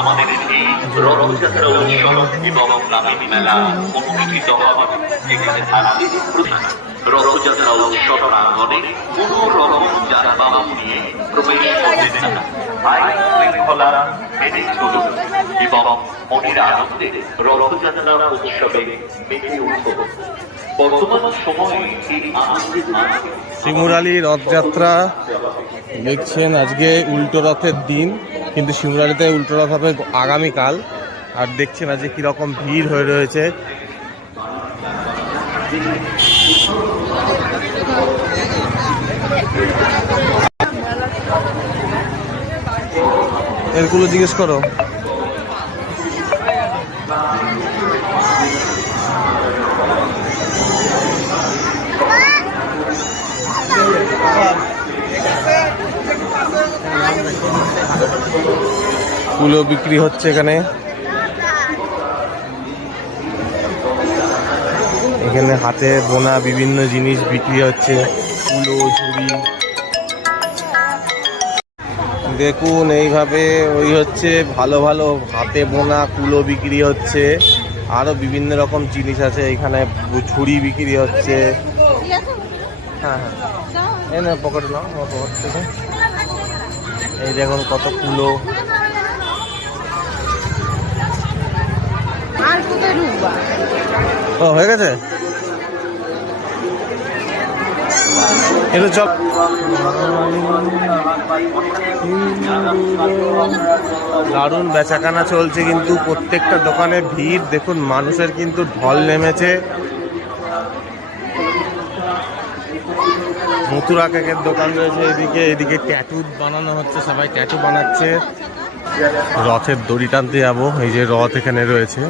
আমাদের এই রথযাত্রা উৎসব এবং নামেনি মেলা অনুষ্ঠিত হবে। এখানে থাকছে রথযাত্রা উৎসব প্রাঙ্গণে কোনো রকম যানবাহন নিয়ে প্রবেশ করবেন না। আইন শৃঙ্খলা মেনে চলুন এবং মনের আনন্দে রথযাত্রা উৎসবে মেতে উঠুন। বর্তমান সময়ে এই আনন্দের মাঝে শিমুরালী রথযাত্রা দেখছেন, আজকে উল্টো রথের দিন, কিন্তু শিমুরালীতে উল্টো রথ হবে আগামীকাল। আর দেখছেন আজকে কিরকম ভিড় হয়ে রয়েছে। এরগুলো জিজ্ঞেস করো। কুলো বিক্রি হচ্ছে এখানে। এখানে হাতে বোনা বিভিন্ন জিনিস বিক্রি হচ্ছে, কুলো, ঝুড়ি। দেখুন এইভাবে ওই হচ্ছে ভালো ভালো হাতে বোনা কুলো বিক্রি হচ্ছে। আরো বিভিন্ন রকম জিনিস আছে এখানে, ঝুড়ি বিক্রি হচ্ছে। হ্যাঁ হ্যাঁ, এই না পকেটে নাও, আমার পকেট থেকে। এই দেখুন কত কুলো। ও হয়ে গেছে, একটু চল। দারুণ বেচাকেনা চলছে, কিন্তু প্রত্যেকটা দোকানে ভিড়। দেখুন মানুষের কিন্তু ঢল নেমেছে। মথুরা কেকের দোকান রয়েছে এদিকে, এদিকে ট্যাটু বানানো হচ্ছে, সবাই ট্যাটু বানাচ্ছে। রথের দড়ি টানতে যাবো, এই যে রথ এখানে রয়েছে।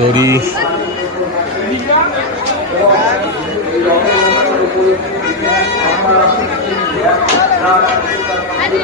দড়ি আরে